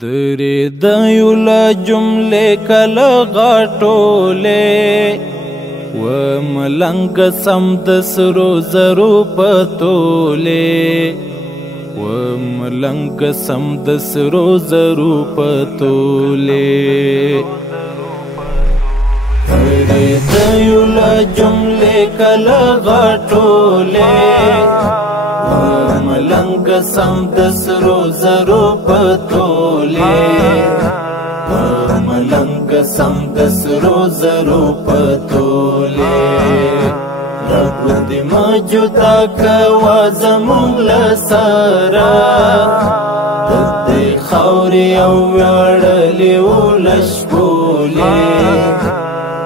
درې د یو له جملې کله غټولې و ملنګ سم د سرو زرو په تولې و ملنګ سم د سرو زرو په تولې درې د یو له جملې کله غټولې ملنګ سم د سرو زرو په تولې ملنګ سم د سرو زرو په تولې رب دې ما جدا کوا زمونږ له سره د دې خاورې او ویاړلې ولشبولې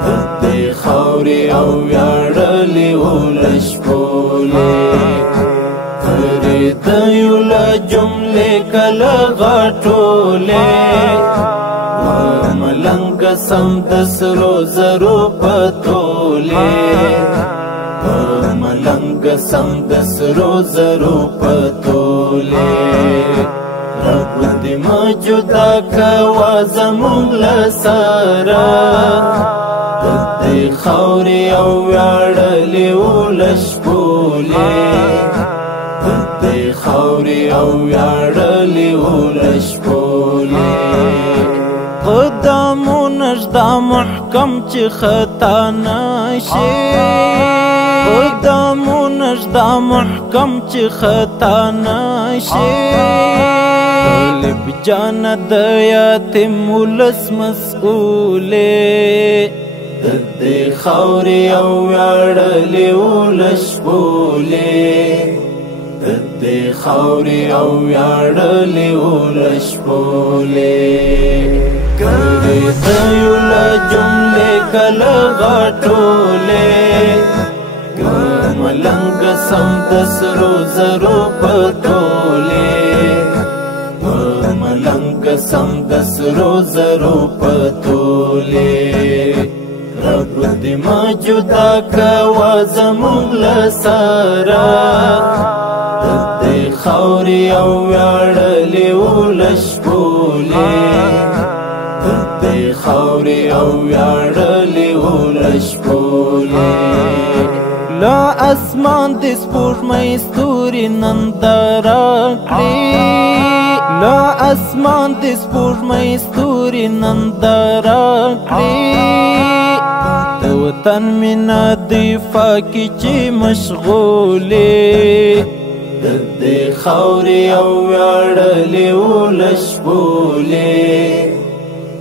د دې خاورې او ویاړلې ولشبولې د یو له جملې کله غټولې ملنګ سم د سرو زرو په تولې ملنګ سم د سرو زرو په تولې رب دې ما جدا کوا زمونږ له سره د دې خاورې او ویاړلې ولشبولې خاورې او ویاړلې ولشبولې قدمونه ږدا محکم چې خطا نشي قدمونه ږدا محکم چې خطا نشي طالب جان د یتیم ولس مسئولې د دې خاورې او ویاړلې ولشبولې د دې خاورې او ویاړلې ولشبولې کله د یو له جملې کله غټولې ملنګ سم د سرو زرو په تولې ملنګ سم د سرو زرو په تولې رب دې ما جدا کوا زمونږ له سره خاورې او ویاړلې ولشبولې د دې خاورې او ویاړلې ولشبولې لا اسمان د سپوږمۍ ستوري ننداره کړي لا اسمان د سپوږمۍ ستوري ننداره کړي د وطن مینه دفاع کې چې مشغولې د دې خاورې او ویاړلې ولشبولې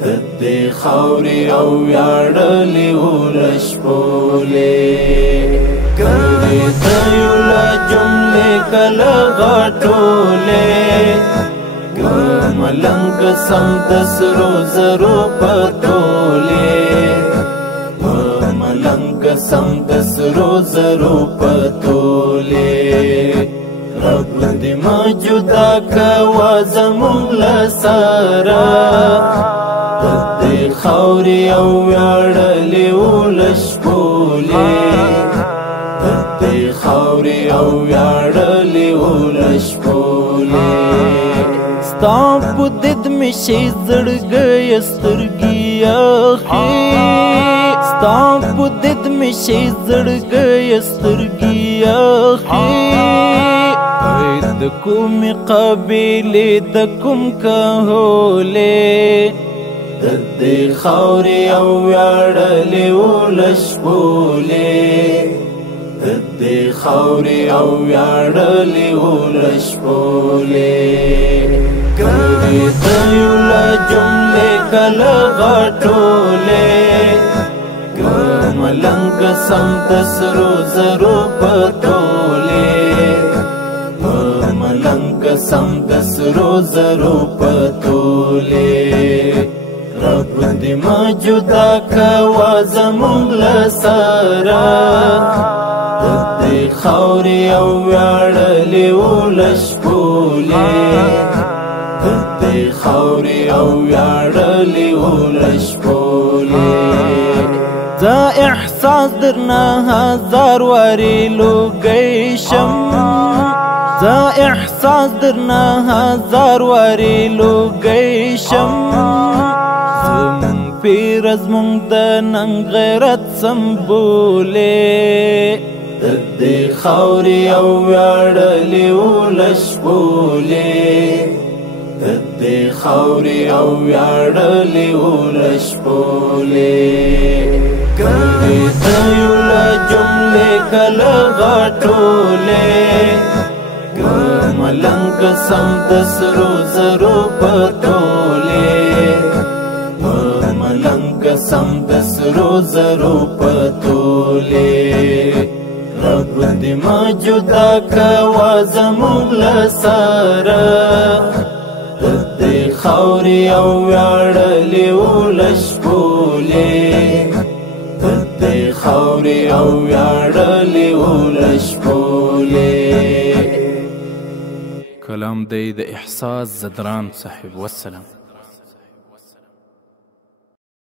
د دې خاورې او ویاړلې ولشبولې کله د یو له جملې کله غټولې ملنګ سم د سرو زرو په تولې ملنګ سم د سرو زرو په تولې رب دې ما جدا کوا زمونږ له سره د دې خاورې او ویاړلې ولشبولې د دې خاورې او ویاړلې ولشبولې ستا په دید مې شي زړګی سترګې اخلي ستا په دید مې شي زړګی سترګې اخلي د کومې قبیلې د کوم کهولې د دې خاورې او ویاړلې ولشبولې د دې خاورې او ویاړلې ولشبولې کله د یو له جملې کله غټولې ملنګ سم د سرو زرو په تولې ملنګ سم د سرو زرو په تولې رب دې ما جدا کوا زمونږ له سره د دې خاورې او ویاړلې ولشبولې د دې خاورې او ویاړلې ولشبولې زه احساس درنه هزار وارې لوګی شم زه احساس درنه نه هزار وارې لوګی شم زمونږ پیر زمونږ د ننګ غیرت سمبولې د دې خاورې او ویاړلې ولس بولې د دې خاورې او ویاړلې ولس بولې کلې د یو له جملې کله غټولې ملنګ سم د سرو زرو په تولې ملنګ سم د سرو زرو په تولې رب دې ما جدا کوا زموږ له سره د دې خاورې او ویاړلې ولس بولې د دې خاورې او ویاړلې ولس بولې. کلام دی د احساس زدران صاحب. والسلام.